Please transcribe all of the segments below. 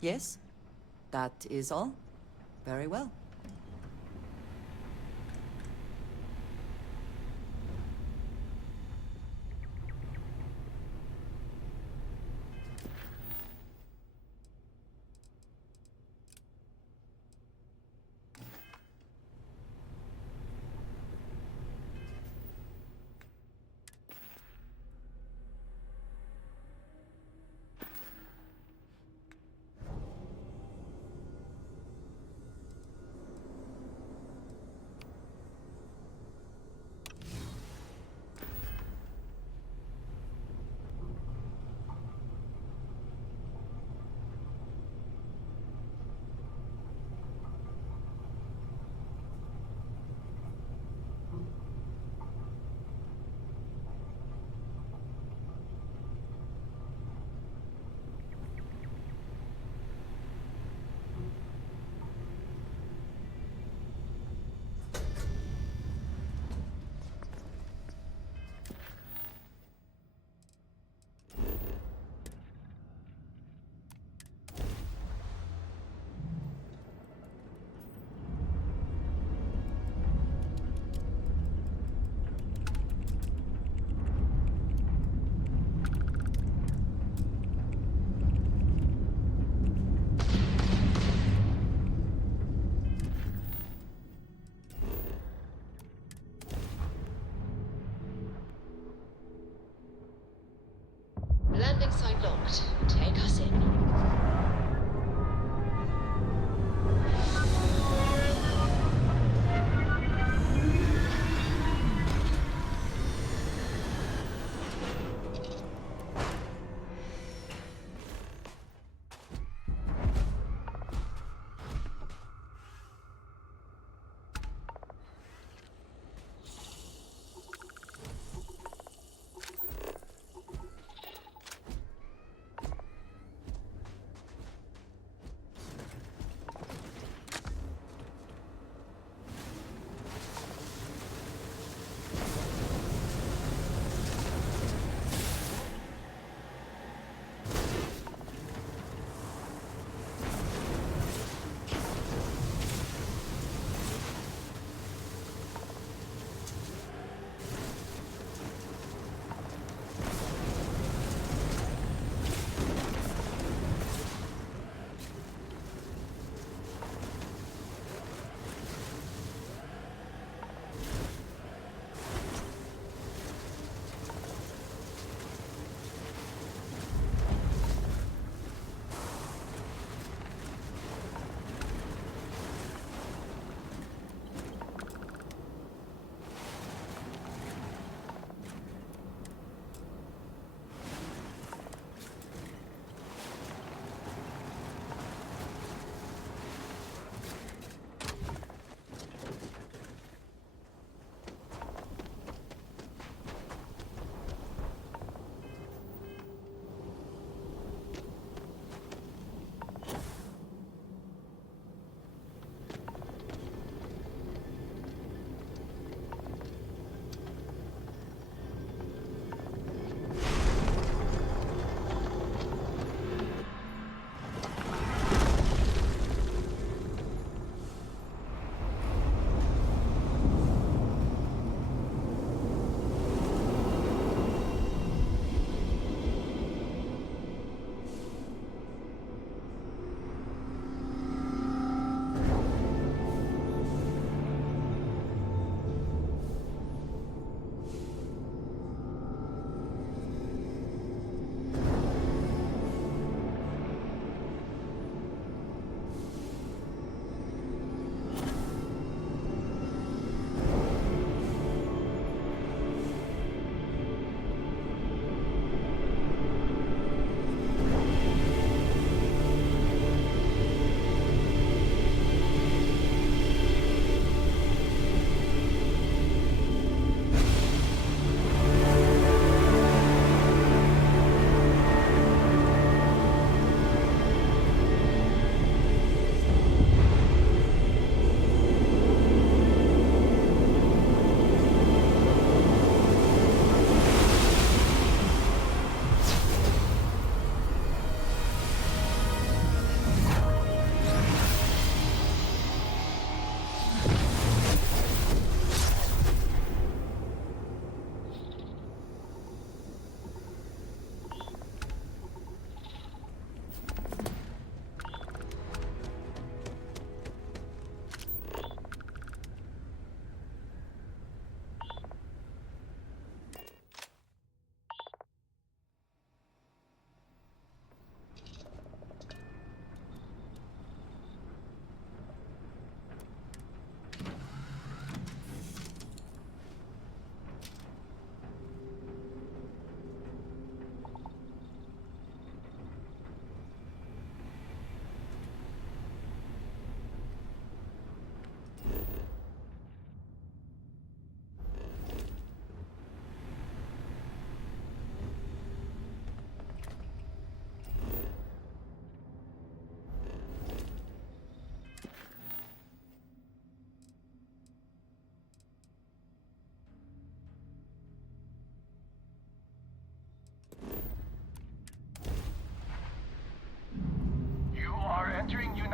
Yes? That is all? Very well. Landing site locked. Take us in.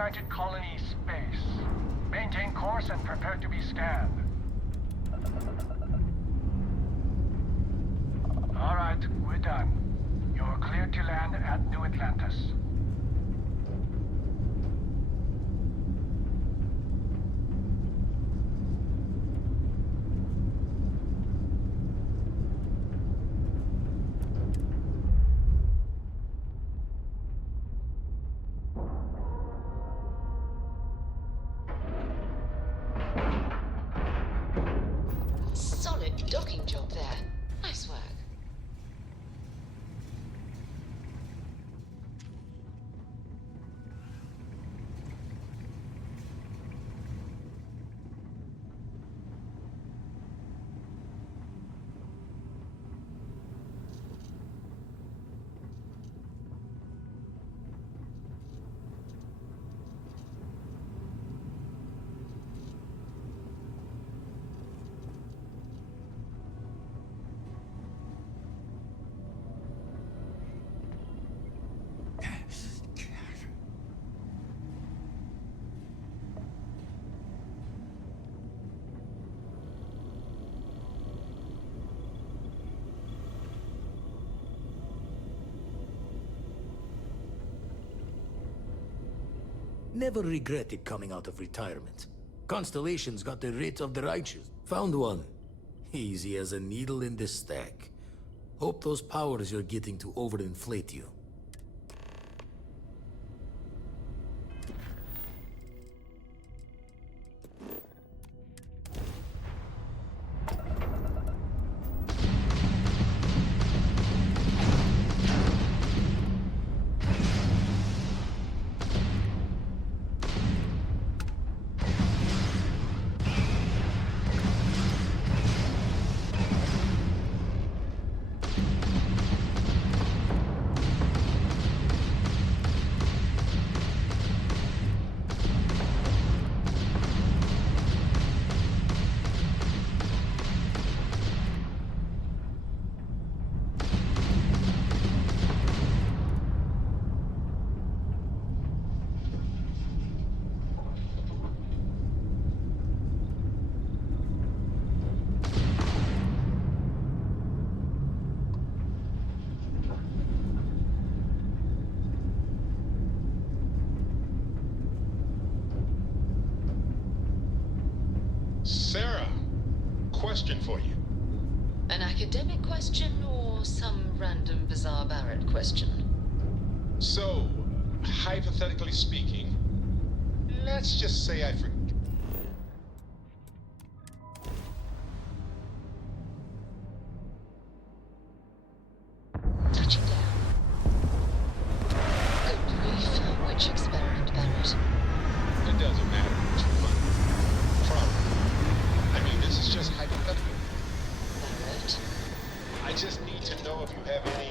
United Colony space. Maintain course and prepare to be scanned. All right, we're done. You're cleared to land at New Atlantis. Solid docking job there. Nice work. Never regretted coming out of retirement. Constellation's got the rate of the righteous. Found one. Easy as a needle in the stack. Hope those powers you're getting to overinflate you. Sarah, question for you. An academic question or some random bizarre Barrett question? So, hypothetically speaking, let's just say I forget. Touching down. Good grief. Which experiment, Barrett? It doesn't matter which one. Probably. I mean, this is just hypothetical. Barrett? I just need to know if you have any...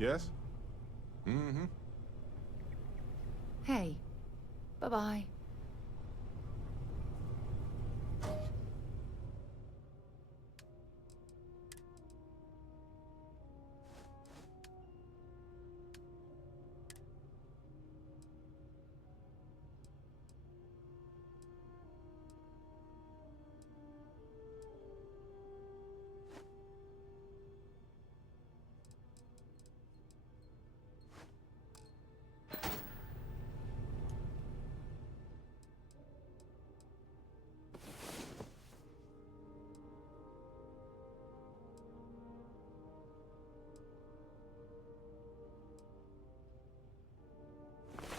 Yes? Mm-hmm. Hey. Bye-bye.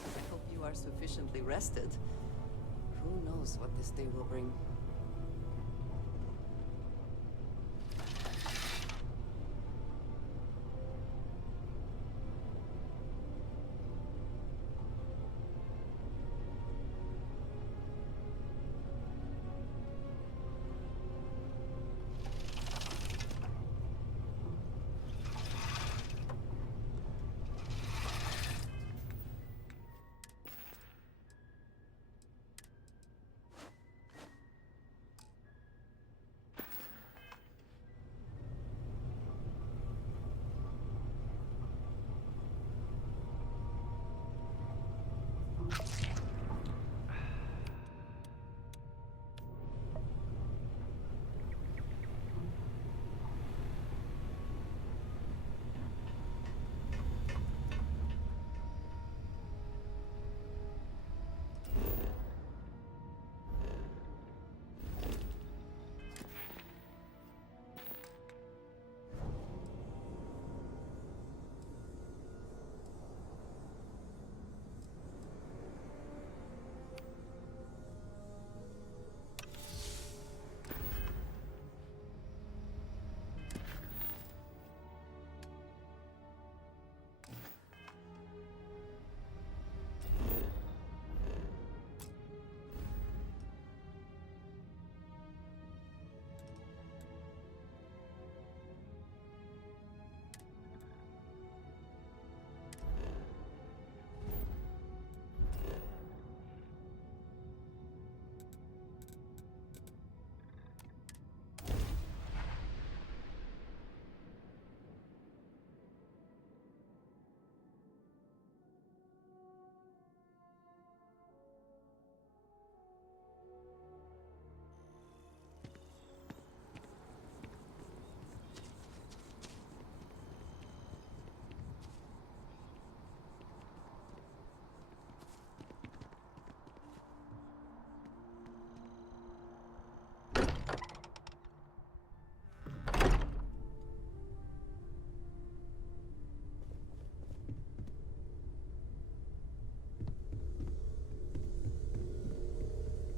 I hope you are sufficiently rested. Who knows what this day will bring?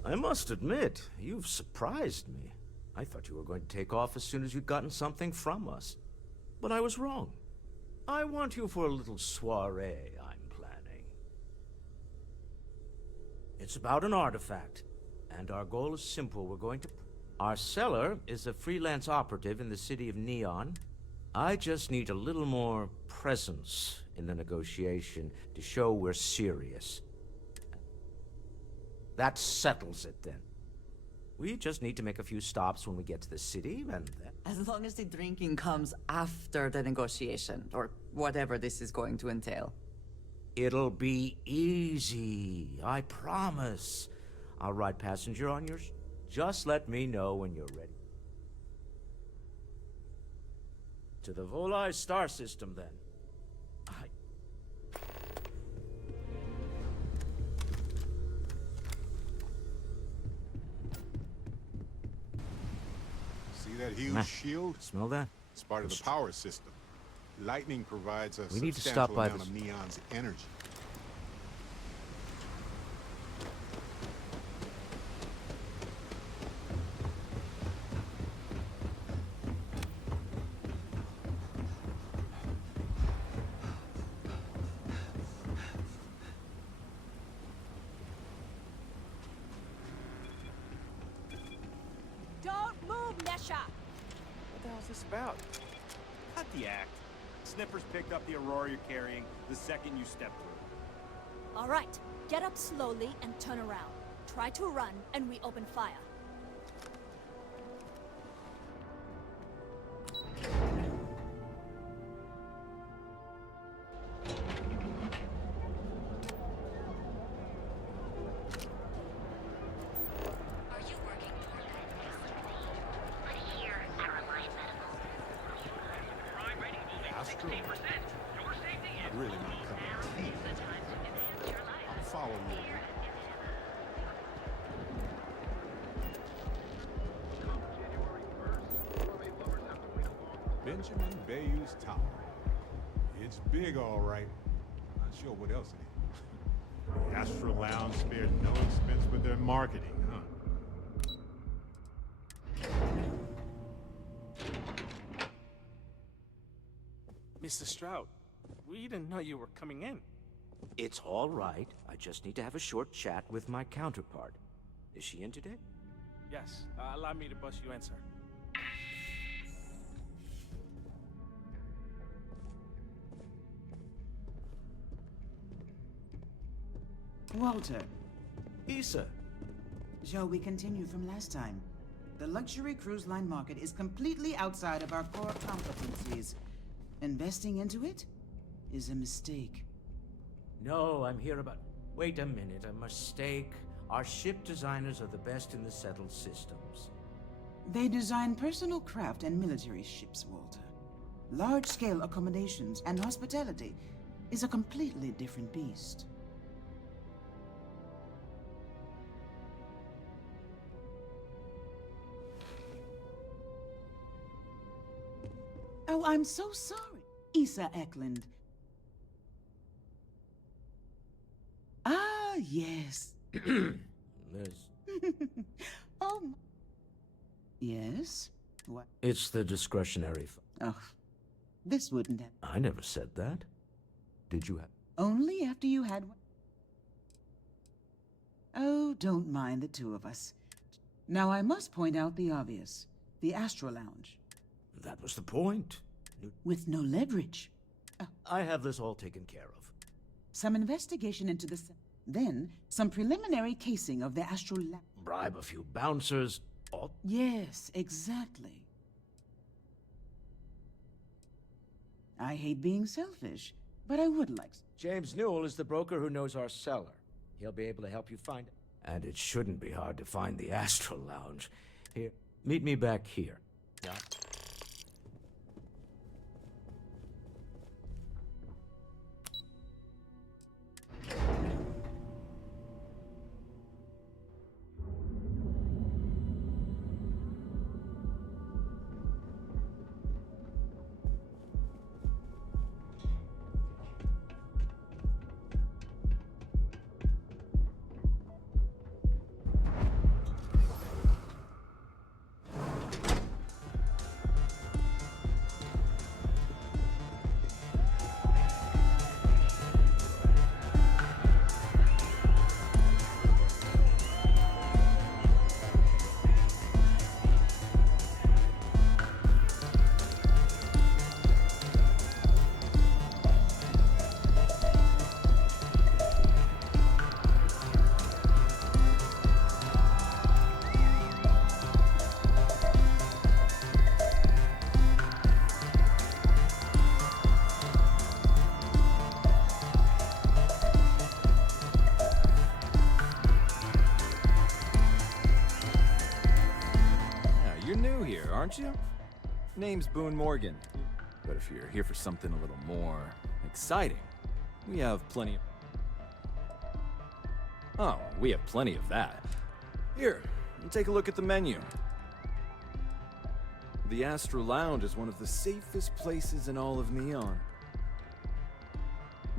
I must admit, you've surprised me. I thought you were going to take off as soon as you'd gotten something from us. But I was wrong. I want you for a little soiree I'm planning. It's about an artifact, and our goal is simple. We're going to... Our seller is a freelance operative in the city of Neon. I just need a little more presence in the negotiation to show we're serious. That settles it, then. We just need to make a few stops when we get to the city, and then... As long as the drinking comes after the negotiation, or whatever this is going to entail. It'll be easy, I promise. I'll ride passenger on yours. Just let me know when you're ready. To the Volii star system, then. See that huge shield? Smell that? It's part of the power system. Lightning provides a We need to substantial stop by amount this. of Neon's energy. Don't move, Nesha! What the hell's this about? Cut the act. sniffers picked up the Aurora you're carrying the second you step through. All right, get up slowly and turn around. Try to run, and we open fire. Benjamin Bayou's Tower. It's big, all right. Not sure what else it is. The Astral Lounge spared no expense with their marketing, huh? Mr. Stroud, we didn't know you were coming in. It's all right. I just need to have a short chat with my counterpart. Is she in today? Yes, allow me to bust you in, sir. Walter. Issa. Shall we continue from last time? The luxury cruise line market is completely outside of our core competencies. Investing into it is a mistake. No, I'm here about... Wait a minute, a mistake. Our ship designers are the best in the settled systems. They design personal craft and military ships, Walter. Large-scale accommodations and hospitality is a completely different beast. Oh, I'm so sorry, Issa Eklund. Ah, yes. There's... Oh, yes? What? It's the discretionary Oh, this wouldn't have... I never said that. Did you have... Only after you had one. Oh, don't mind the two of us. Now I must point out the obvious. The Astral Lounge. That was the point. With no leverage. I have this all taken care of. Some investigation into the... Then, some preliminary casing of the Astral Lounge. Bribe a few bouncers. All... Yes, exactly. I hate being selfish, but I would like... James Newell is the broker who knows our cellar. He'll be able to help you find it. And it shouldn't be hard to find the Astral Lounge. Here, meet me back here. Yeah. Aren't you? Name's Boone Morgan. But if you're here for something a little more exciting, we have plenty... Oh, we have plenty of that. Here, take a look at the menu. The Astral Lounge is one of the safest places in all of Neon.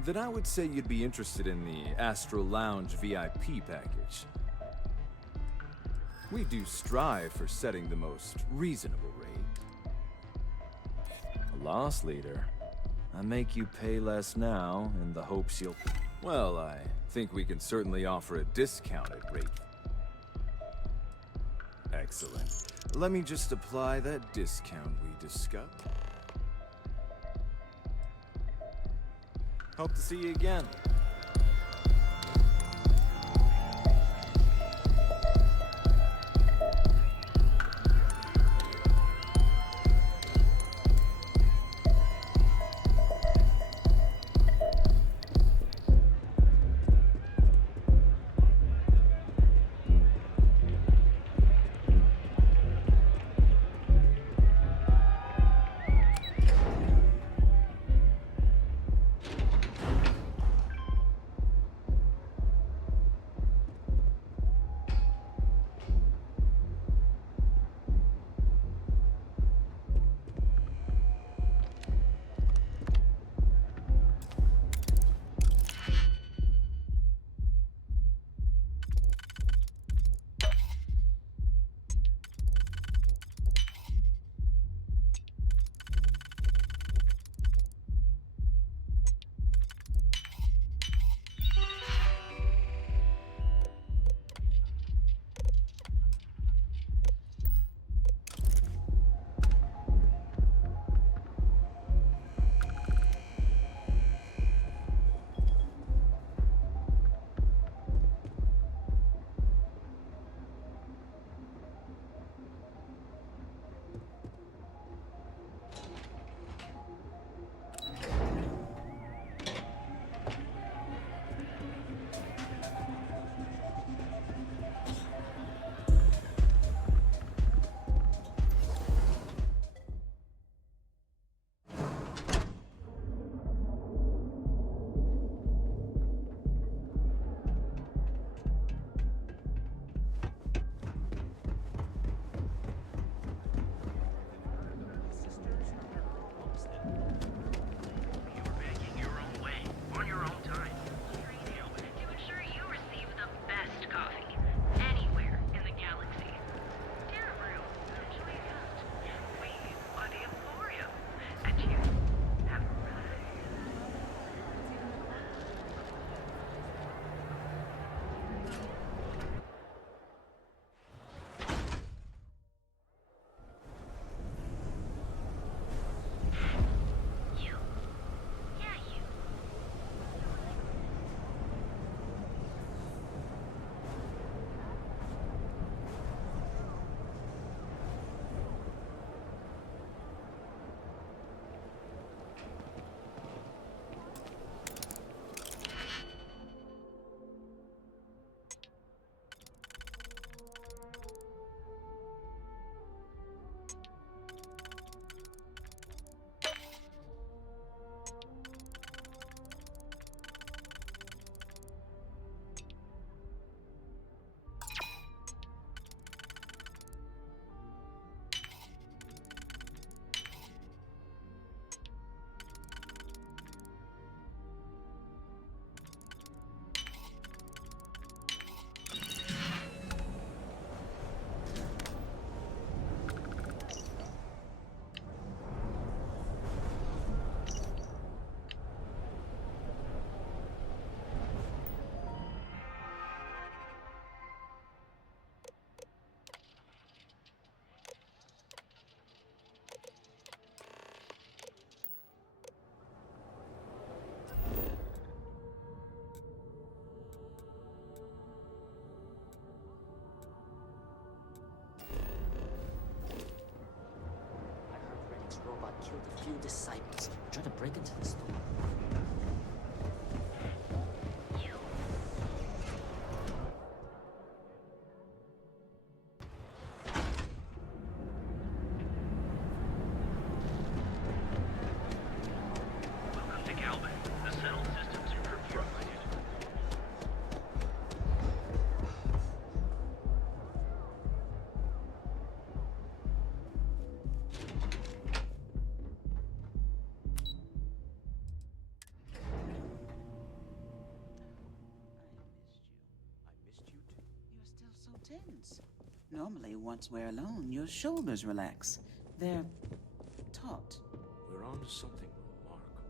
Then I would say you'd be interested in the Astral Lounge VIP package. We do strive for setting the most reasonable rate. A loss leader. I make you pay less now in the hopes you'll... Well, I think we can certainly offer a discounted rate. Excellent. Let me just apply that discount we discussed. Hope to see you again. Robot killed a few disciples trying to break into the store. Welcome to Calvin. The settled systems are purified. Tense. Normally, once we're alone, your shoulders relax. They're taut. We're on to something remarkable.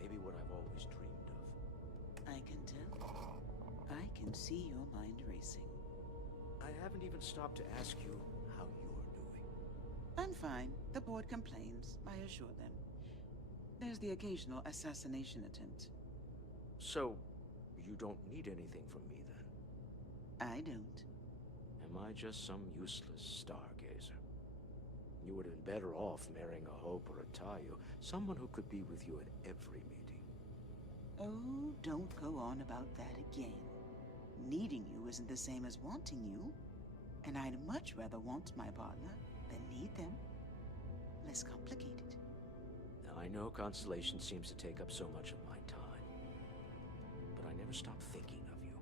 Maybe what I've always dreamed of. I can tell. I can see your mind racing. I haven't even stopped to ask you how you're doing. I'm fine. The board complains. I assure them. there's the occasional assassination attempt. So, you don't need anything from me then? I don't. Am I just some useless stargazer? You would have been better off marrying a Hope or a Tayo, someone who could be with you at every meeting. Oh, don't go on about that again. Needing you isn't the same as wanting you. And I'd much rather want my partner than need them. Less complicated. Now, I know Constellation seems to take up so much of my time, but I never stop thinking of you,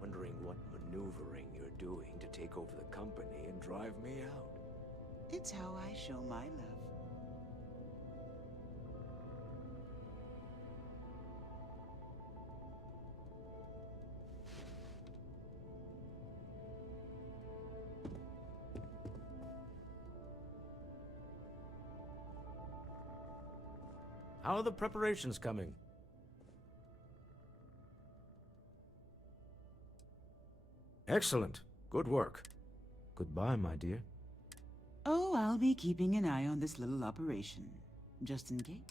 wondering what maneuvering you're doing to take over the company and drive me out. It's how I show my love. How are the preparations coming? Excellent. Good work. Goodbye, my dear. Oh, I'll be keeping an eye on this little operation, just in case.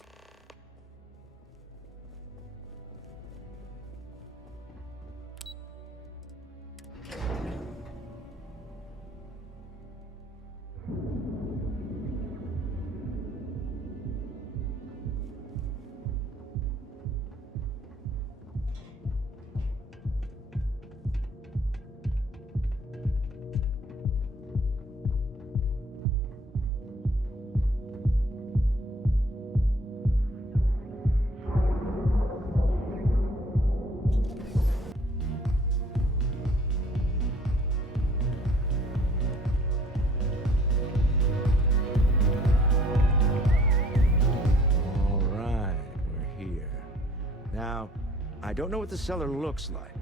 I don't know what the cellar looks like,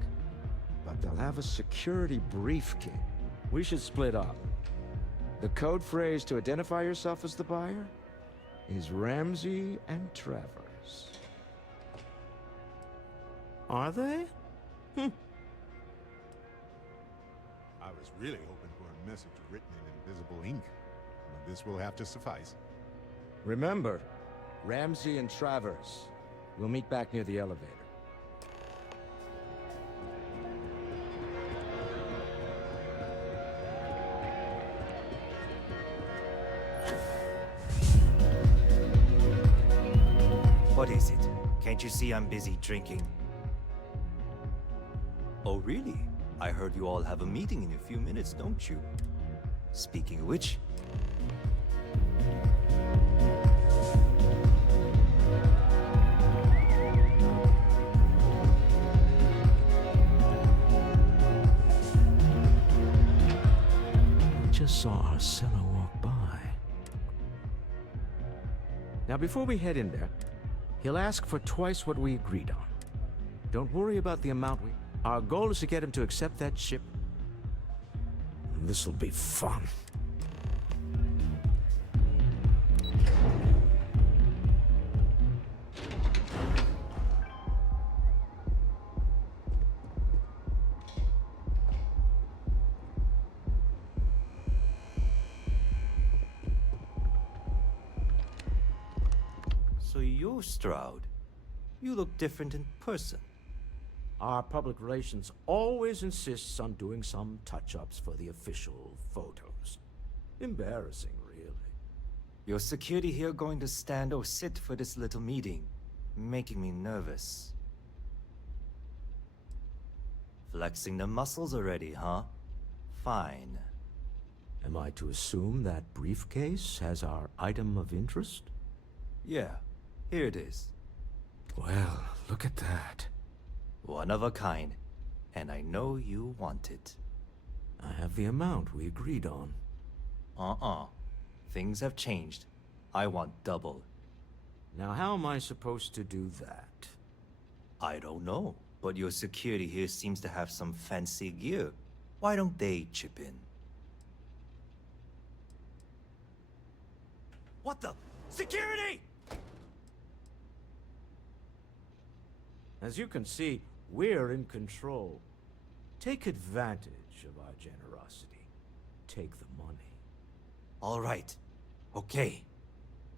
but they'll have a security briefcase. We should split up. The code phrase to identify yourself as the buyer is Ramsey and Travers. Are they? I was really hoping for a message written in invisible ink, but this will have to suffice. Remember, Ramsey and Travers. We'll meet back near the elevator. What is it? Can't you see I'm busy drinking? Oh, really? I heard you all have a meeting in a few minutes, don't you? Speaking of which... Just saw our seller walk by. Now, before we head in there, he'll ask for twice what we agreed on. Don't worry about the amount Our goal is to get him to accept that ship. This'll be fun. So you're Stroud. You look different in person. Our public relations always insists on doing some touch-ups for the official photos. Embarrassing, really. Your security here going to stand or sit for this little meeting, making me nervous. Flexing the muscles already, huh? Fine. Am I to assume that briefcase has our item of interest? Yeah, here it is. Well, look at that. One of a kind, and I know you want it. I have the amount we agreed on. Things have changed. I want double. Now how am I supposed to do that? I don't know, but your security here seems to have some fancy gear. Why don't they chip in? What the? Security! As you can see, we're in control. Take advantage of our generosity. Take the money. All right. Okay.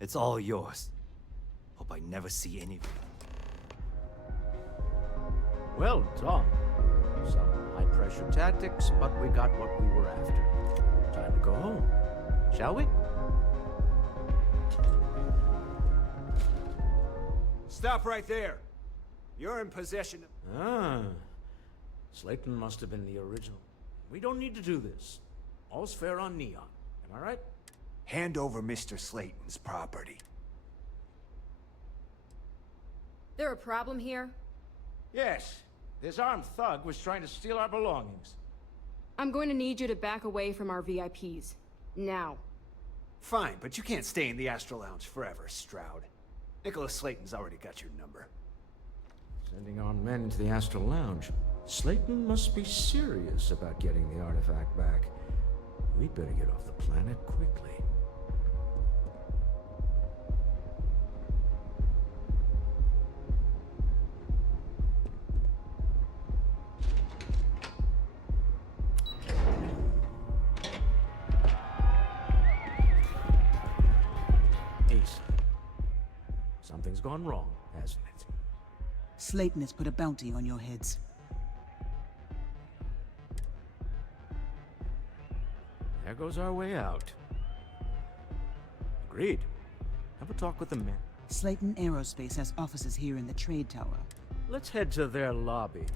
It's all yours. Hope I never see any. Well done. Some high-pressure tactics, but we got what we were after. Time to go home. Shall we? Stop right there. You're in possession of... Ah. Slayton must have been the original. We don't need to do this. All's fair on Neon. Am I right? Hand over Mr. Slayton's property. There a problem here? Yes. This armed thug was trying to steal our belongings. I'm going to need you to back away from our VIPs. Now. Fine, but you can't stay in the Astral Lounge forever, Stroud. Nicholas Slayton's already got your number. Sending armed men into the Astral Lounge. Slayton must be serious about getting the artifact back. We'd better get off the planet quickly. Ace. Something's gone wrong, hasn't it? Slayton has put a bounty on your heads. There goes our way out. Agreed. Have a talk with the men. Slayton Aerospace has offices here in the trade tower. Let's head to their lobby.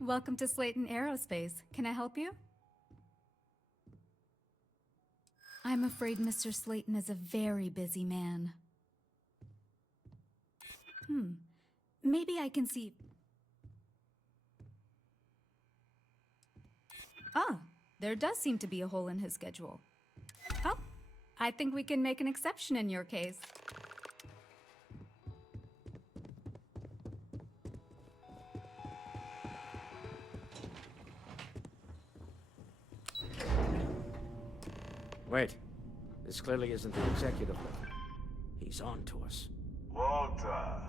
Welcome to Slayton Aerospace. Can I help you? I'm afraid Mr. Slayton is a very busy man. Maybe I can see... Ah, there does seem to be a hole in his schedule. Oh, I think we can make an exception in your case. Wait. This clearly isn't the executive level. He's on to us. Walter.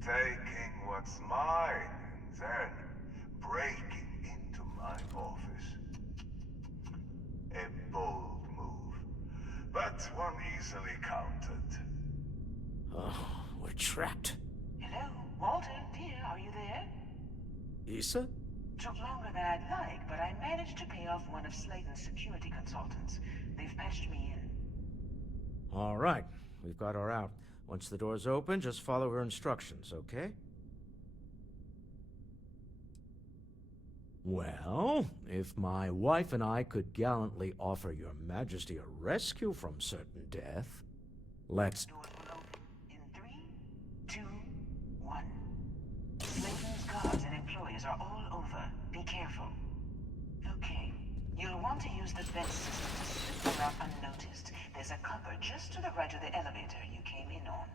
Taking what's mine and then breaking into my office. A bold move, but one easily countered. Oh, we're trapped. Hello, Walter, dear, are you there? Issa? Took longer than I'd like, but I managed to pay off one of Slayton's security consultants. They've patched me in. All right. We've got her out. Once the door's open, just follow her instructions, okay? Well, if my wife and I could gallantly offer your majesty a rescue from certain death, let's... Doors will open in 3, 2, 1. Slayton's guards and employees are all over. Be careful. Okay. You'll want to use the vent system to slip around unnoticed. There's a cupboard just to the right of the elevator you came in on.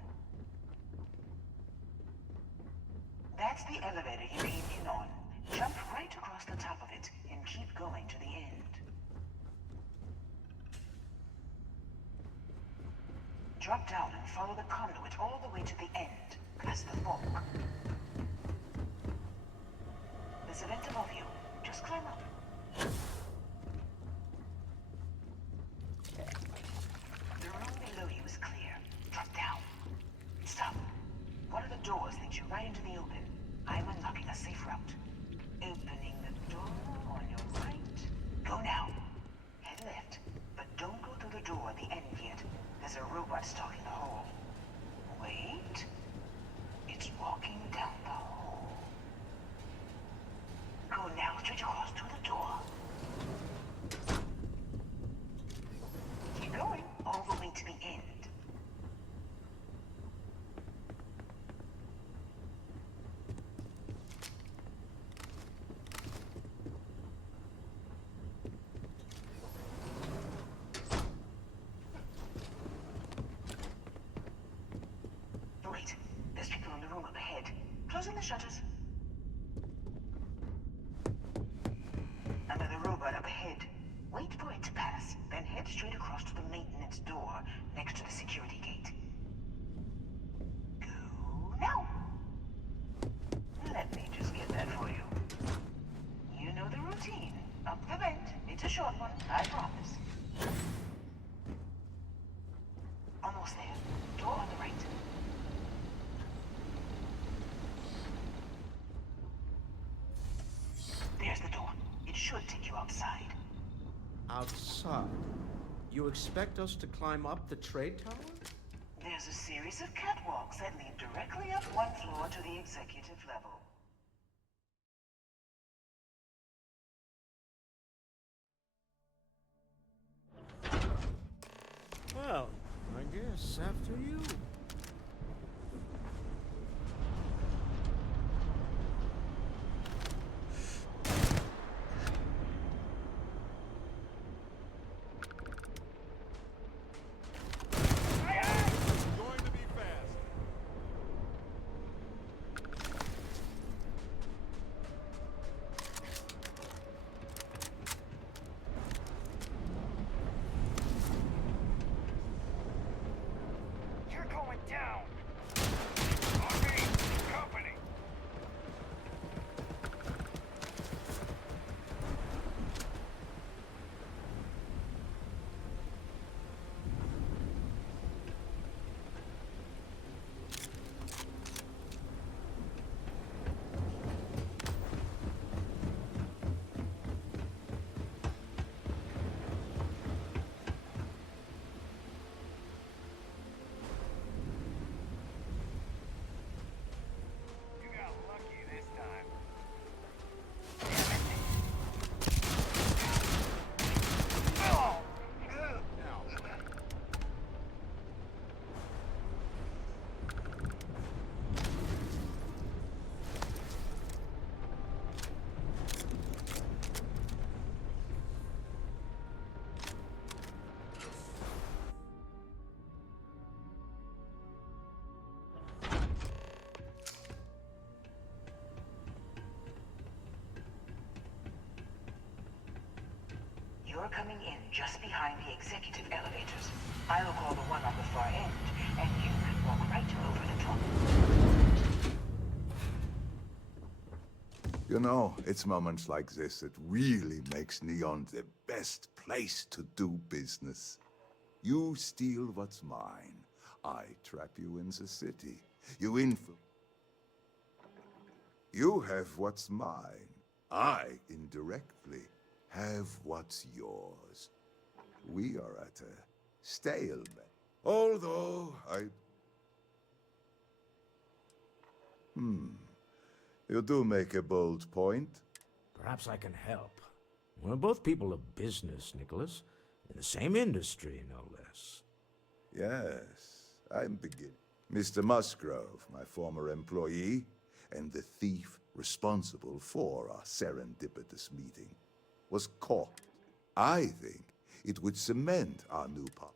That's the elevator you came in on. Jump right across the top of it and keep going to the end. Drop down and follow the conduit all the way to the end, past the vault. There's a vent above you. Just climb up. The room below you is clear. Drop down. Stop. One of the doors leads you right into the open. I'm unlocking a safe route. Opening the door on your right. Go now. Head left, but don't go through the door at the end yet. There's a robot stalking the hall. Wait. It's walking down the hall. Go now, straight across to the door. the shutters. Another robot up ahead. Wait for it to pass, then head straight across to the maintenance door next to the security gate. Go now. Let me just get that for you. You know the routine. Up the vent. It's a short one, I promise. Almost there. Door on the right. There's the door. It should take you outside. Outside? You expect us to climb up the trade tower? There's a series of catwalks that lead directly up one floor to the executive level. Well, I guess after you. You're coming in just behind the executive elevators. I'll call the one on the far end, and you can walk right over the top. You know, it's moments like this that really makes Neon the best place to do business. You steal what's mine. I trap you in the city. You have what's mine. I, indirectly, have what's yours. We are at a stalemate. Although You do make a bold point. Perhaps I can help. We're both people of business, Nicholas. In the same industry, no less. Yes, I'm beginning. Mr. Musgrove, my former employee, and the thief responsible for our serendipitous meeting, was caught. I think it would cement our new pub.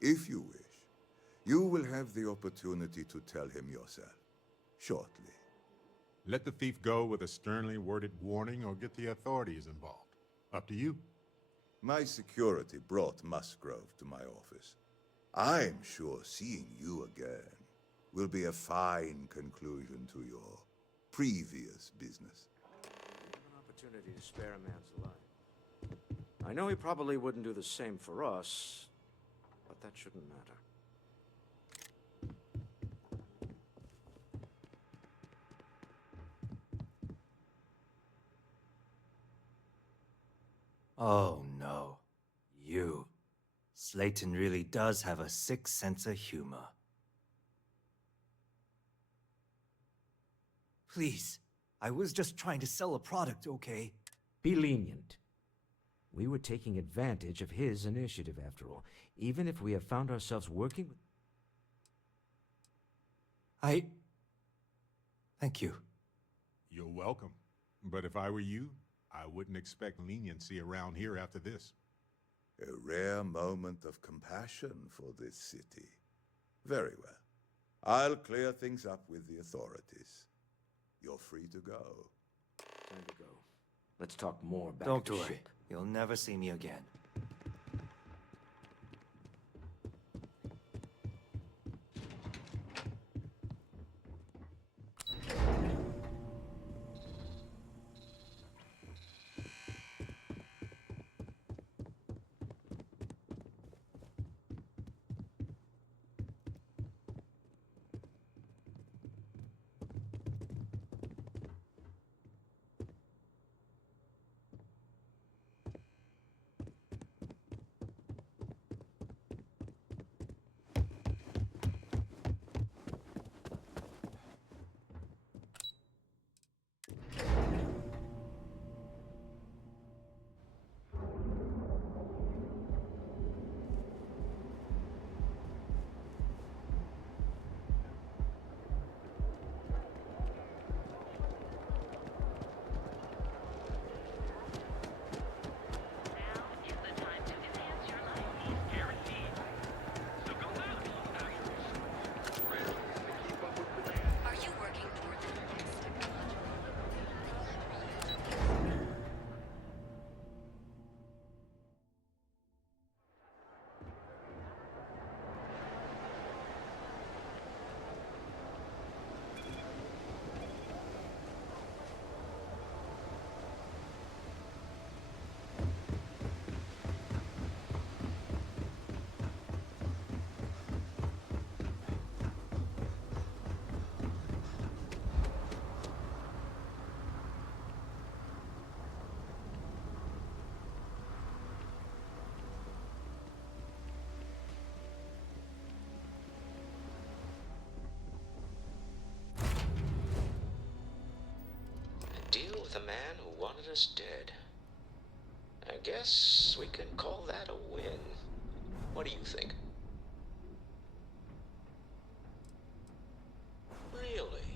If you wish, you will have the opportunity to tell him yourself, shortly. Let the thief go with a sternly worded warning or get the authorities involved. Up to you. My security brought Musgrove to my office. I'm sure seeing you again will be a fine conclusion to your previous business. An opportunity to spare a man's life. I know he probably wouldn't do the same for us, but that shouldn't matter. Oh no. You. Slayton really does have a sick sense of humor. Please, I was just trying to sell a product, okay? Be lenient. We were taking advantage of his initiative, after all, even if we have found ourselves working with... Thank you. You're welcome. But if I were you, I wouldn't expect leniency around here after this. A rare moment of compassion for this city. Very well. I'll clear things up with the authorities. You're free to go. Time to go. Let's talk more back Don't to worry. ship. You'll never see me again. Deal with a man who wanted us dead. I guess we can call that a win. What do you think? Really?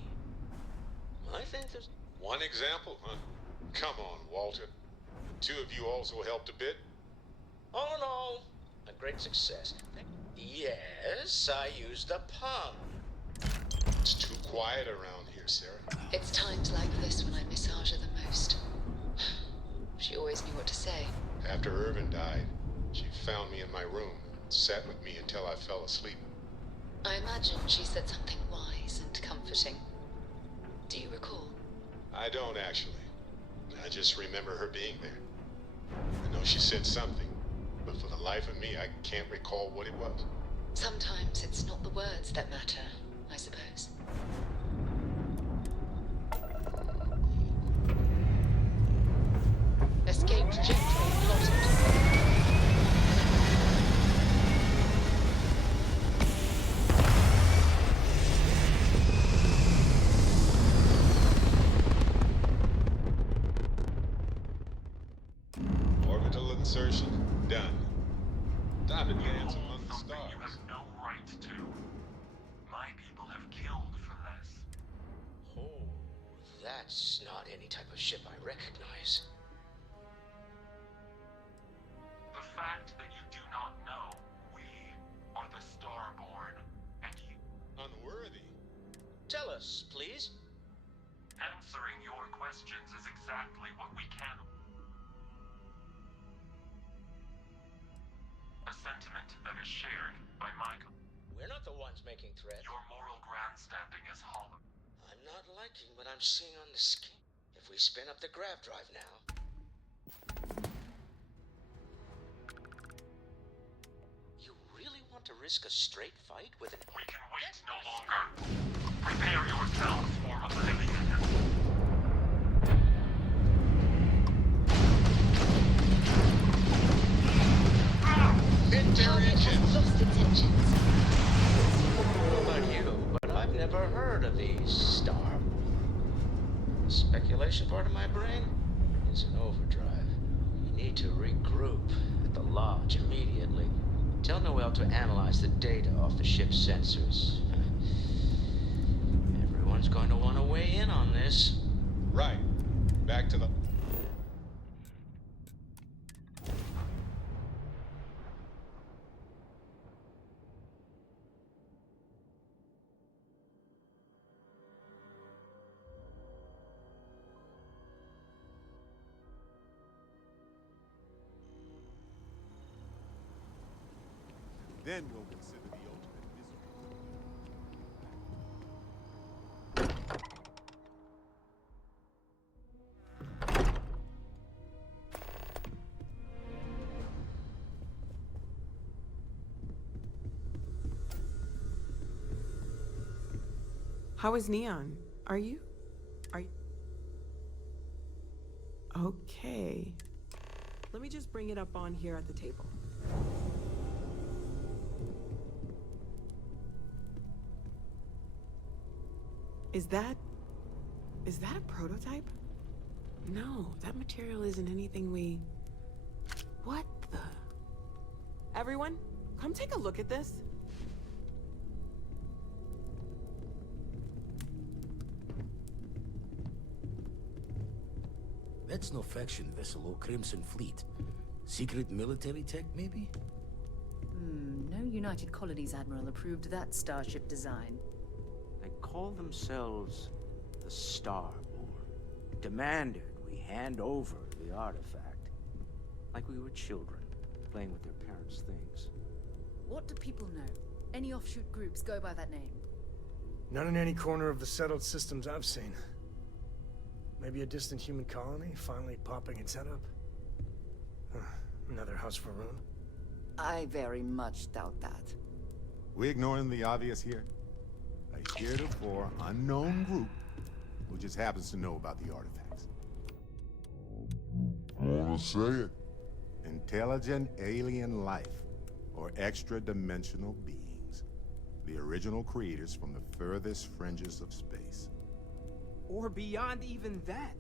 I think there's... One example, huh? Come on, Walter. The two of you also helped a bit. All in all, a great success. Yes, I used a pun. It's too quiet around here, Sarah. It's times like this when I miss Aja the most. She always knew what to say. After Irvin died, she found me in my room and sat with me until I fell asleep. I imagine she said something wise and comforting. Do you recall? I don't actually. I just remember her being there. I know she said something, but for the life of me, I can't recall what it was. Sometimes it's not the words that matter, I suppose. Escape trajectory plotted. Orbital insertion done. Time to dance among the stars. You have no right to. My people have killed for less. Oh, that's not any type of ship I recognize. The fact that you do not know, we are the Starborn, and you... Unworthy? Tell us, please. Answering your questions is exactly what we can. A sentiment that is shared by Michael. We're not the ones making threats. Your moral grandstanding is hollow. I'm not liking what I'm seeing on the skin. If we spin up the grav drive now... You really want to risk a straight fight with an... We can wait no longer. Prepare yourselves for oblivion. Mid-air engines! Lost its engines. I don't know about you, but I've never heard of these star... Speculation part of my brain is in overdrive. We need to regroup at the lodge immediately. Tell Noel to analyze the data off the ship's sensors. Everyone's going to want to weigh in on this. Right. Back to the... Then we'll consider the ultimate misery. How is Neon? Are you? Okay. Let me just bring it up on here at the table. Is that a prototype? No, that material isn't anything we... What the... Everyone, come take a look at this. That's no faction vessel or Crimson Fleet. Secret military tech, maybe? No United Colonies Admiral approved that starship design. They call themselves the Starborn. Demanded we hand over the artifact. Like we were children, playing with their parents' things. What do people know? Any offshoot groups go by that name? Not in any corner of the settled systems I've seen. Maybe a distant human colony finally popping its head up? Another house for Rune? I very much doubt that. We ignoring the obvious here? A heretofore unknown group who just happens to know about the artifacts. Wanna say it? Intelligent alien life, or extra-dimensional beings. The original creators from the furthest fringes of space. Or beyond even that.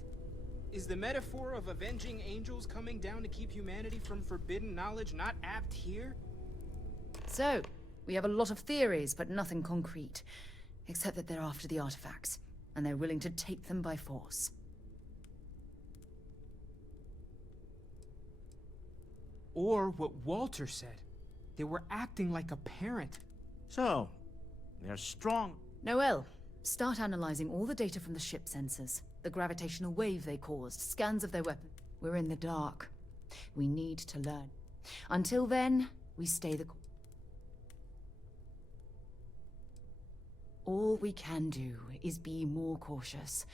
Is the metaphor of avenging angels coming down to keep humanity from forbidden knowledge not apt here? So, we have a lot of theories, but nothing concrete. Except that they're after the artifacts, and they're willing to take them by force. Or what Walter said. They were acting like a parent. So, they're strong. Noel, start analyzing all the data from the ship sensors. The gravitational wave they caused, scans of their weapon. We're in the dark. We need to learn. Until then, we stay the course. All we can do is be more cautious.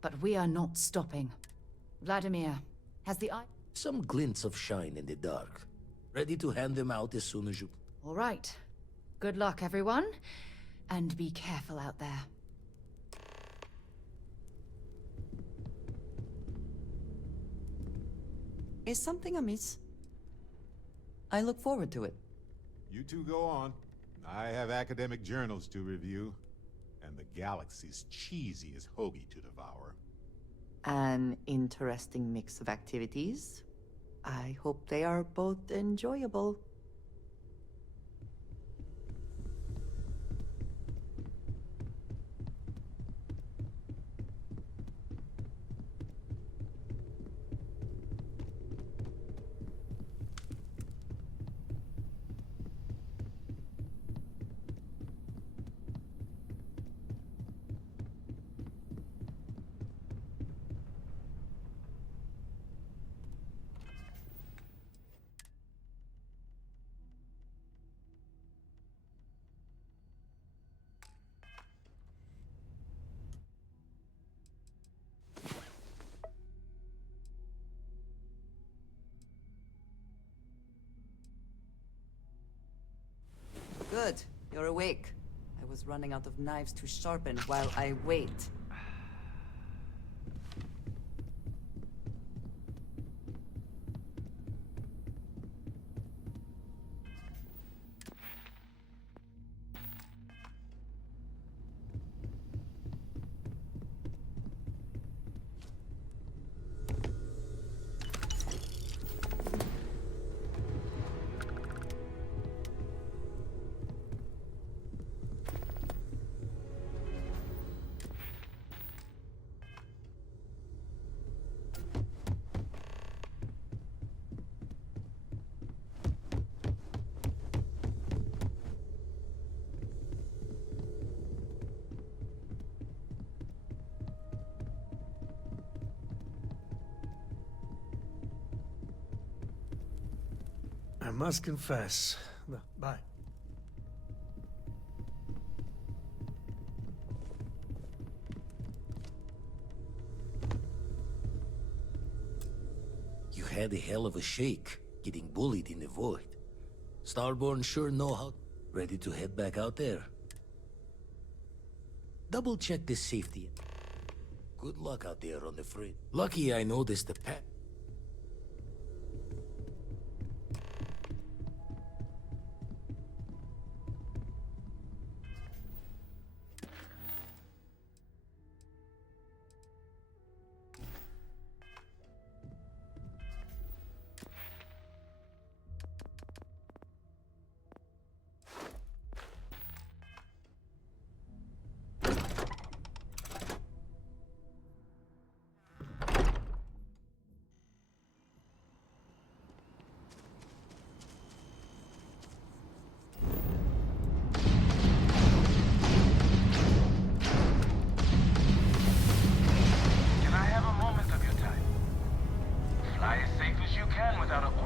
But we are not stopping. Vladimir, has the eye... Some glints of shine in the dark. Ready to hand them out as soon as you... All right. Good luck, everyone. And be careful out there. Is something amiss? I look forward to it. You two go on. I have academic journals to review, and the galaxy's cheesiest hoagie to devour. An interesting mix of activities. I hope they are both enjoyable. Good. You're awake. I was running out of knives to sharpen while I wait. I must confess. Bye. had a hell of a shake, getting bullied in the void. Starborn sure know how. Ready to head back out there? Double check the safety. Good luck out there on the freight. Lucky I noticed the pet. Can I have a moment of your time? Fly as safe as you can without a